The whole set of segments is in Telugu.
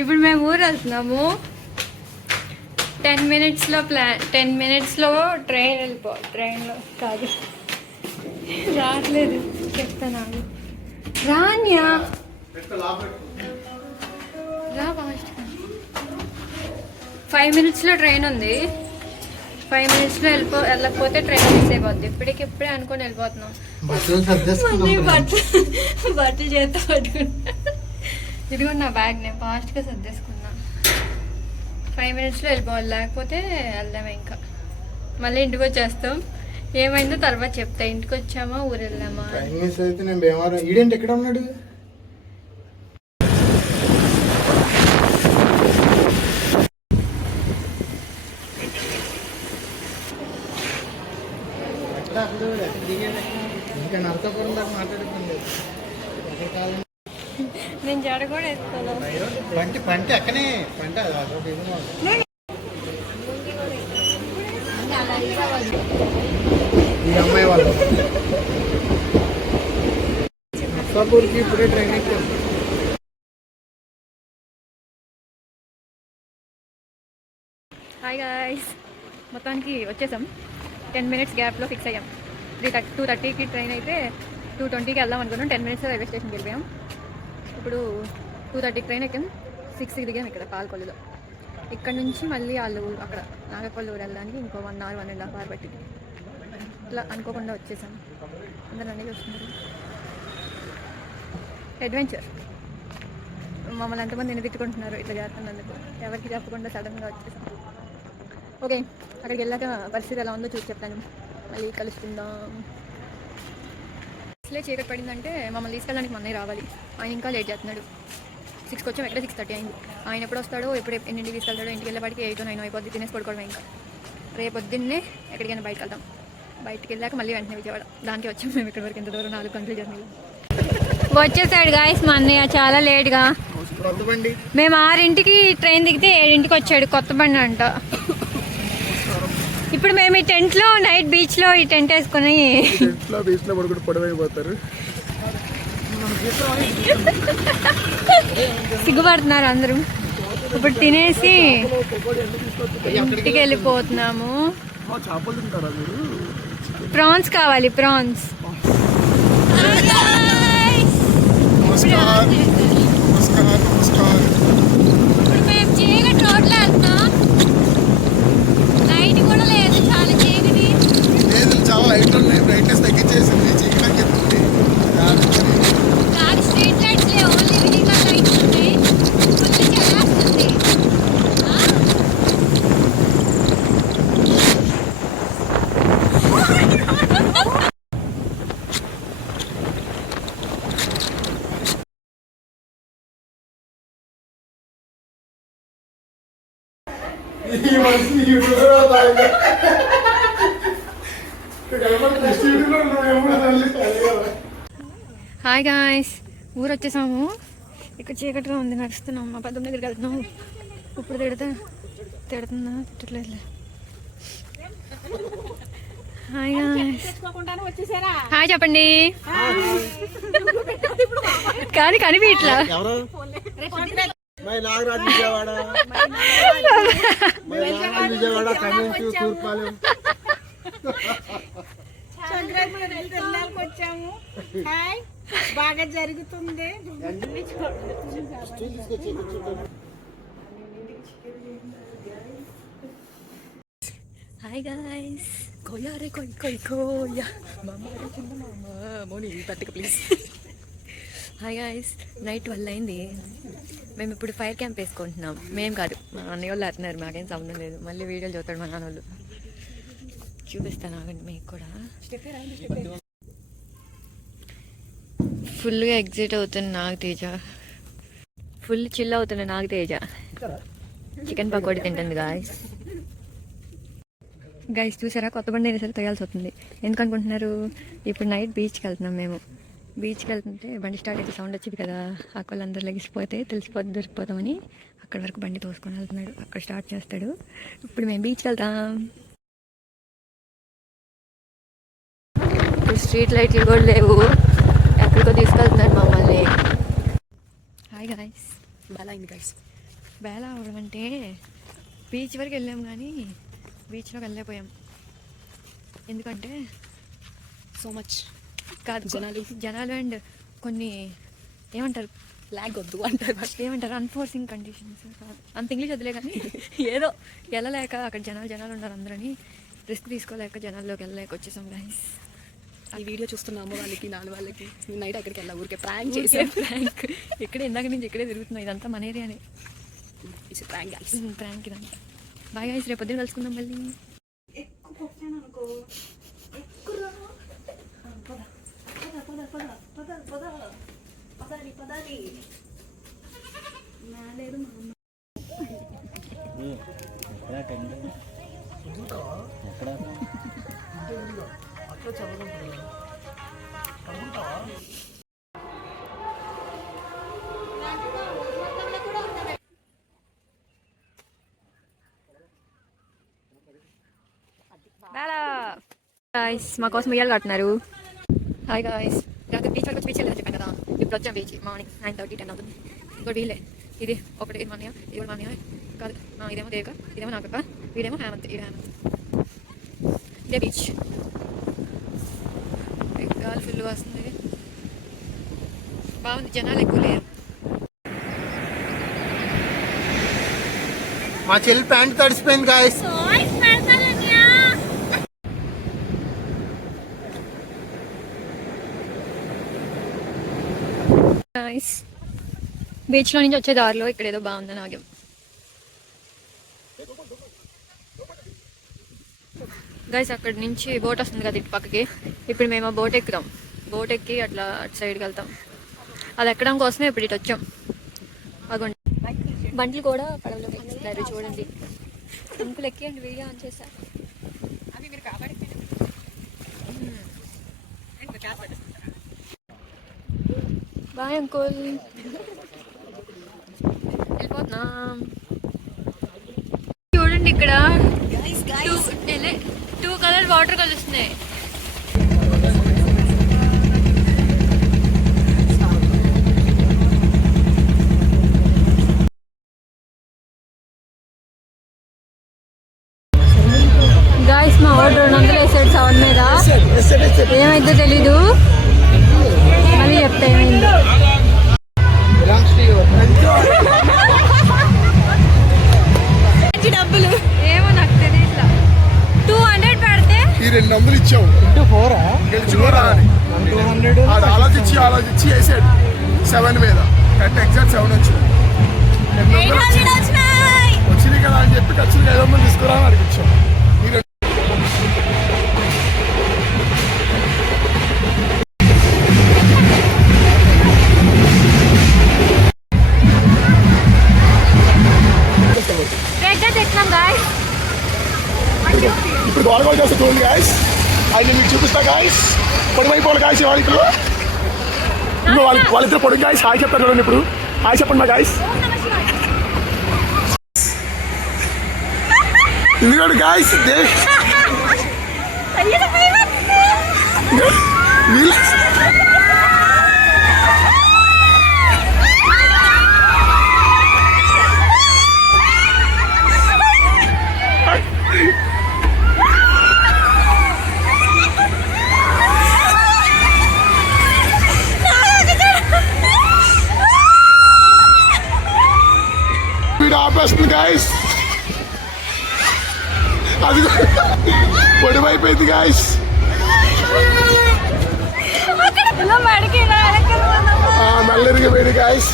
ఇప్పుడు మేము ఊరు వెళ్తున్నాము. 10 minutesలో 10 minutesలో ట్రైన్లో కాదు రావట్లేదు చెప్తాను. రాన్యా రా ఫాస్ట్. 5 minutesలో ట్రైన్ ఉంది. 5 minutesలో వెళ్ళకపోతే ట్రైన్ మిస్ అయిపోద్ది. ఇప్పటికిప్పుడే అనుకొని వెళ్ళిపోతున్నాం. బట్టలు చేత పట్టుకున్నా. ఇదిగో నా బ్యాగ్ నేను ఫాస్ట్గా సర్దేసుకున్నా. 5 minutesలో వెళ్ళిపోవాలి, లేకపోతే వెళ్దామే. ఇంకా మళ్ళీ ఇంటికి వచ్చేస్తాం. ఏమైందో తర్వాత చెప్తా. ఇంటికి వచ్చామా ఊరు వెళ్ళామా. ఎక్కడ ఉన్నాడు? ఇంకా నరసాపురం దాకా మాట్లాడుతుంది. నేను జడ కూడా వేసుకోను. పంటి అక్కనే పంట ఈ అమ్మాయి వాళ్ళు నర్సాపూర్కి ఇప్పుడే ట్రైన్ ఎక్కారు. హాయ్ గాయ్స్, మొత్తానికి వచ్చేసాం. 10 minutes గ్యాప్లో ఫిక్స్ అయ్యాం. 2:30కి ట్రైన్ అయితే 2:20కి వెళ్దాం అనుకున్నాం. 10 minutes రైల్వే స్టేషన్కి వెళ్ళిపోయాం. ఇప్పుడు 2:30కి ట్రైన్ ఎక్కాం. 6కి దిగాం ఇక్కడ పాలకొల్లులో. ఇక్కడ నుంచి మళ్ళీ వాళ్ళు అక్కడ నాగపల్లూరు వెళ్ళడానికి ఇంకో 1 hour 1.5 hour పట్టింది. ఇట్లా అనుకోకుండా వచ్చేసాం. అందరూ అన్నీ చూస్తున్నారు. అడ్వెంచర్. మమ్మల్ని ఎంతమంది తిట్టుకుంటున్నారు ఇట్లా చేస్తున్నందుకు. ఎవరికి చెప్పకుండా సడన్గా వచ్చేసాం. ఓకే, అక్కడికి వెళ్ళాక పరిస్థితి ఎలా ఉందో చూసి చెప్తాను. మళ్ళీ కలుసుకుందాం. అసలే చీకటి పడిందంటే మమ్మల్ని తీసుకెళ్ళడానికి మా అన్నయ్య రావాలి. ఆయన ఇంకా లేట్ చేస్తున్నాడు. 6కి వచ్చాం, ఎక్కడ 6:30 అయింది. ఆయన ఎప్పుడు వస్తాడో ఎన్నింటికి తీసుకెళ్తాడో. ఇంటికి వెళ్ళేవాడికి 8 or 9 అయిపోద్ది. తినేసి పడుకోవడం. ఇంకా రేపు పొద్దున్నే ఎక్కడికైనా బయటకు వెళ్దాం. బయటికి వెళ్ళాక మళ్ళీ వెంటనే విజయవాడ. దానికి వచ్చాం మేము ఇక్కడ వరకు. ఎంత దూరం 4 గంటల జర్నీలో వచ్చేసాడు గాయస్ మా అన్నయ్య చాలా లేట్గా. మేము 6ంటికి ట్రైన్ దిగితే 7ంటికి వచ్చాడు. కొత్త బండి అంట. ఇప్పుడు మేము ఈ టెంట్లో నైట్ బీచ్లో ఈ టెంట్ వేసుకుని బీచ్లో పొడవైపోతారు. సిగ్గుపడుతున్నారు అందరూ. ఇప్పుడు తినేసి ఇంటికి వెళ్ళిపోతున్నాము. ప్రాన్స్ కావాలి, ప్రాన్స్. ఇప్పుడు మేము చీకటి రోడ్లో వెళ్తున్నాం. లైట్ కూడా లేదు, చాలా చీకటి. చాలా లైట్ ఉన్నాయి, బ్రైట్నెస్ తగ్గించేసింది. చీకటి చెప్తుంది. స్ట్రీట్ లైట్స్ లేవు, ఓన్లీ వినింగ్ లైట్స్ ఉన్నాయి. ఫుల్ చల్లేస్తుంది. హాయ్ గాయ్స్, ఊరు వచ్చేసాము. ఇక్కడ చీకటిగా ఉంది, నడుస్తున్నాం. మా పెద్దమ్మ దగ్గరికి వెళ్తున్నాము. ఇప్పుడు తిడుతుందా తిట్టలేదు. హాయ్ గాయ్స్, హాయ్ చెప్పండి. కానీ కనిపి ఇట్లా వచ్చాము. బాగా జరుగుతుంది. హాయ్ గాయ్స్, కోయా రే కోయ్ కోయ్ కోయా మామ చిన్న మామ మోని పట్టుక ప్లీజ్. హాయ్ గాయ్స్, నైట్ 12 అయింది. మేము ఇప్పుడు ఫైర్ క్యాంప్ వేసుకుంటున్నాం. మేము కాదు, మా అన్నయ్య వాళ్ళు అంటున్నారు. మాకేం సంబంధం లేదు. మళ్ళీ వీడియోలు చూస్తాడు మా నాన్న వాళ్ళు. చూపిస్తాను ఆగండి మీకు కూడా. ఫుల్గా ఎగ్జిట్ అవుతుంది నాగతేజ. ఫుల్ చిల్ అవుతుంది నాగతేజ. చికెన్ పకోడీ తింటుంది గాయస్. గైస్ చూసారా, కొత్త బండి అయినా సరే తోయాల్సి వస్తుంది. ఎందుకు అనుకుంటున్నారు? ఇప్పుడు నైట్ బీచ్కి వెళ్తున్నాం మేము. బీచ్కి వెళ్తుంటే బండి స్టార్ట్ అయితే సౌండ్ వచ్చింది కదా, అక్కలందరూ లెగిసిపోతే తెలిసిపోతే దొరికిపోతామని అక్కడి వరకు బండి తోసుకొని వెళ్తున్నాడు. అక్కడ స్టార్ట్ చేస్తాడు. ఇప్పుడు మేము బీచ్కి వెళ్తాం. ఇప్పుడు స్ట్రీట్ లైట్లు కూడా లేవు. ఎక్కడికో తీసుకెళ్తున్నాడు మమ్మల్ని. గాయస్. బాగా అయింది గైస్. బేలా అవడం అంటే బీచ్ వరకు వెళ్ళాం కానీ బీచ్లోకి వెళ్ళలేకపోయాం. ఎందుకంటే సో మచ్ కాదు జనాలు అండ్ కొన్ని ఏమంటారు లాగ్ వద్దు అంటారు ఫస్ట్. ఏమంటారు అన్ఫోర్సింగ్ కండిషన్స్. అంత ఇంగ్లీష్ వదిలే కానీ ఏదో వెళ్ళలేక అక్కడ జనాలు ఉన్నారు అందరని రిస్క్ తీసుకోలేక జనాల్లోకి వెళ్ళలేక వచ్చేసాం గైస్. ఈ వీడియో చూస్తున్న అమ్మ వాళ్ళకి నాన్న వాళ్ళకి నైట్ అక్కడికి వెళ్ళా ఊరికే ప్రాంక్ చేసే ప్రాంక్. ఇక్కడే ఇందాక నుంచి ఇక్కడే తిరుగుతున్నాం. ఇదంతా మన ఏరియానే. It's prank guys. ప్రాంక్ ఇదంతా. బాయ్ గైస్, రేపు పొద్దున్న కలుసుకుందాం మళ్ళీ. గాయస్, మా కోసం ఉయ్యాలు కడుతున్నారు. హాయ్ గాయస్, రాత్రి బీచ్ వరకు వచ్చి బీచ్ వెళ్ళాలని చెప్పాను కదా. ఇప్పుడు వచ్చాం బీచ్. మార్నింగ్ 9:30, 10 అవుతుంది. ఇంకోటి వీళ్ళే. ఇది ఒకటి, ఇది మాన్య, ఇది కూడా మాన్య కాదు. ఇదేమో దేవిక, ఇదేమో నాకక్క, వీడేమో హేమంత్. ఇది హేమంత్. ఇదే బీచ్. గాలి ఫుల్ వస్తుంది. బాగుంది, జనాలు ఎక్కువ లేరు. మా చెల్లి ప్యాంట్ తడిసిపోయింది గాయస్. బీచ్లో నుంచి వచ్చే దారిలో ఇక్కడ ఏదో బాగుందని ఆగాం. గైస్, అక్కడి నుంచి బోట్ వస్తుంది కదా ఇటు పక్కకి. ఇప్పుడు మేము ఆ బోట్ ఎక్కుదాం. బోట్ ఎక్కి అట్లా అటు సైడ్కి వెళ్తాం. అది ఎక్కడం కోసమే ఇప్పుడు ఇటు వచ్చాం. అగోండి బండ్లు కూడా పడవలోకి ఎక్కుతారు. చూడండి అంకుల్ ఎక్కియండి, వీడియో ఆన్ చేశారు. బాయ్ అంకుల్, వెళ్ళిపోతున్నాం. చూడండి ఇక్కడ 2 కలర్ వాటర్ కలుస్తున్నాయి. గాయస్, మా వాడు 200 వేసాడు సౌండ్ మీద. ఏమైందో తెలీదు, మళ్ళీ చెప్తా ఏమైందో. డబ్బులు ఏమో నాకు తెలియట్లా. 200 పెడితే ఈ 200 ఇచ్చావు గెలుచుకోరా అని ఆలోచించి వేసాడు. 7 మీద కరెక్ట్ ఎగ్జాక్ట్ 7 వచ్చింది. 800 వచ్చింది కదా అని చెప్పి ఖచ్చితంగా 500 తీసుకురా అని అడిగించాం. ఇప్పుడు గోల్ చేస్తే చూడండి గాయస్, ఆయన మీకు చూపిస్తా గాయస్. పొడివైపోవాలి గాయస్ వాళ్ళిద్దరు. వాళ్ళిద్దరు పొడి గాయస్. హాయ్ చెప్తారు చూడండి. ఇప్పుడు హాయ్ చెప్పండి మా గాయస్. ఎందుకంటే గాయస్ ఆపేస్తుంది గాయస్. అది పొడివైపోయింది గాయస్. మెల్లరిగిపోయింది గాయస్.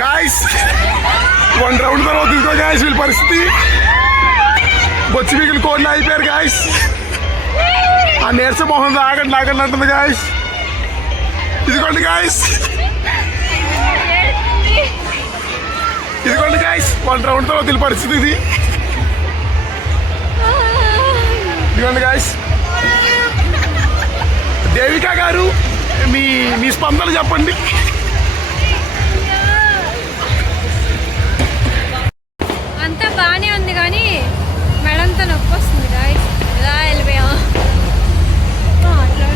గాయస్ 1 రౌండ్ తర్వాత ఇదిగో గాయస్ వీళ్ళ పరిస్థితి. బొచ్చి మిగిలిన కోడ్లు అయిపోయారు గాయస్. ఆ నీరస మొహం ఆగండి అంటుంది గాయస్. ఇదిగోండి గాయస్, ఇదిగోండి గాయస్ 1 రౌండ్ తర్వాత వీళ్ళ పరిస్థితి ఇది. ఇదిగోండి గాయస్. దేవిక గారు, మీ స్పందన చెప్పండి. అంతా బాగానే ఉంది కానీ మెడంతా నొప్పి వస్తుంది గాయస్. ఎలా వెళ్ళిపోయాం అట్లా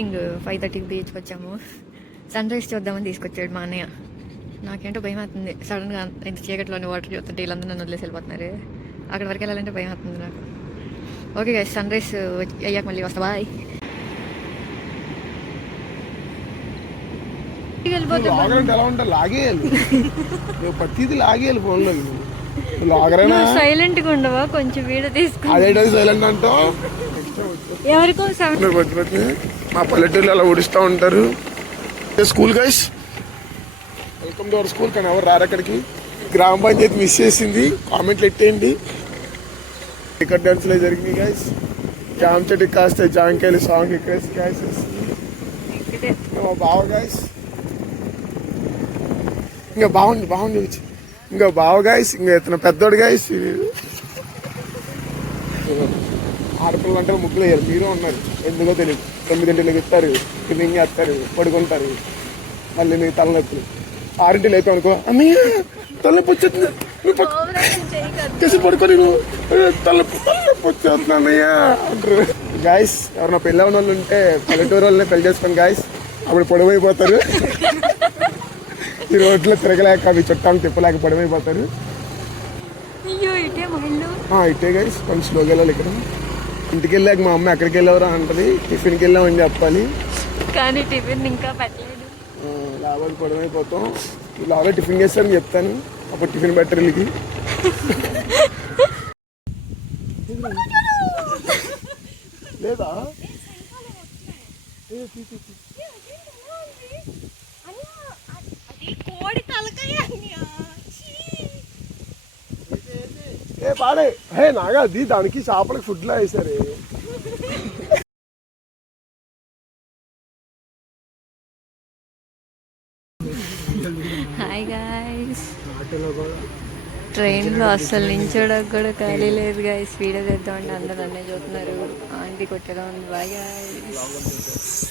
ఈవినింగ్ 5:30కి బీచ్కి వచ్చాము. సన్ రైజ్ చూద్దామని తీసుకొచ్చాడు మా అన్నయ్య. నాకేంటో భయం అవుతుంది సడన్గా ఇంత చీకట్లోని వాటర్ చూస్తుంటే వీళ్ళందరూ నన్ను వదిలేసి వెళ్ళిపోతున్నారు. అక్కడ వరకు వెళ్ళాలంటే భయం అవుతుంది నాకు. ఓకే గైస్, సన్ రైజ్ అయ్యాక మళ్ళీ వస్తా. బాయ్. లాగరంటే ఎలా ఉంటా లాగేయాలి, నువ్వు ప్రతిదీ లాగేయాలి ఫోన్లో. లాగరైనా సైలెంట్గా ఉండవా? కొంచెం వీడియో తీసుకుని అదే సైలెంట్ అంటావు. ఎవరికో మా పల్లెటూరులో అలా ఊడిస్తూ ఉంటారు. School guys, welcome to our school. కానీ ఎవరు రారు అక్కడికి. గ్రామ పంచాయతీ మిస్ చేసింది, కామెంట్లు ఎట్టేయండి. టికెట్ డాన్స్లో జరిగినాయి గైస్. జామ చెట్టుకి కాస్తే జాంకాయలు సాంగ్ ఎక్కేసి గైస్. మా బావ గైస్ ఇంకా బాగుంది ఇంకా బావ గైస్. ఇంకా ఇతను పెద్దోడు గైస్. ఆడపిల్లలు అంటే ముగ్గులు వేయాలి, మీరు ఉన్నారు ఎందుకో తెలియదు. 9 గంటలకు ఇస్తారు, కింద వేస్తారు, పడుకుంటారు. మళ్ళీ మీకు తలనొప్పులు. 6 అయితే అనుకో, అమ్మయ్య తలనొప్పి వచ్చేస్తుంది, పడుకొని తలనొప్పి వచ్చేస్తుంది అన్నయ్య అంటారు. గాయస్ ఎవరన్నా పెళ్ళి ఉన్న వాళ్ళు ఉంటే పల్లెటూరు వాళ్ళని పెళ్లి చేసుకోండి గాయస్. అప్పుడు పొడవైపోతారు. ఈ రోడ్లో తిరగలేక అవి చుట్టాలు తిప్పలేక పొడవైపోతారు. ఇటే గైస్ కొంచెం స్లోగా వెళ్ళాలి. ఇక్కడ ఇంటికి వెళ్ళాక మా అమ్మ ఎక్కడికి వెళ్ళేవరా అంటది. టిఫిన్కి వెళ్ళామని చెప్పాలి, కానీ టిఫిన్ ఇంకా పెట్టలేదు. లాభాలు పొడవైపోతాం. లాభా టిఫిన్ చేస్తారని చెప్తాను, అప్పుడు టిఫిన్ పెట్టరు వీళ్ళకి. లేదా పాడే హే నాగా అది దానికి చేపలకి ఫుడ్ లా వేసారు. హాయ్ గాయ్స్, ట్రైన్లో అస్సలు నించోడానికి కూడా ఖాళీ లేదు గాయ్స్. వీడియో చేద్దామంటే అందరూ అన్నీ చూస్తున్నారు. ఆంటీ కొట్టడం ఉంది. Bye guys.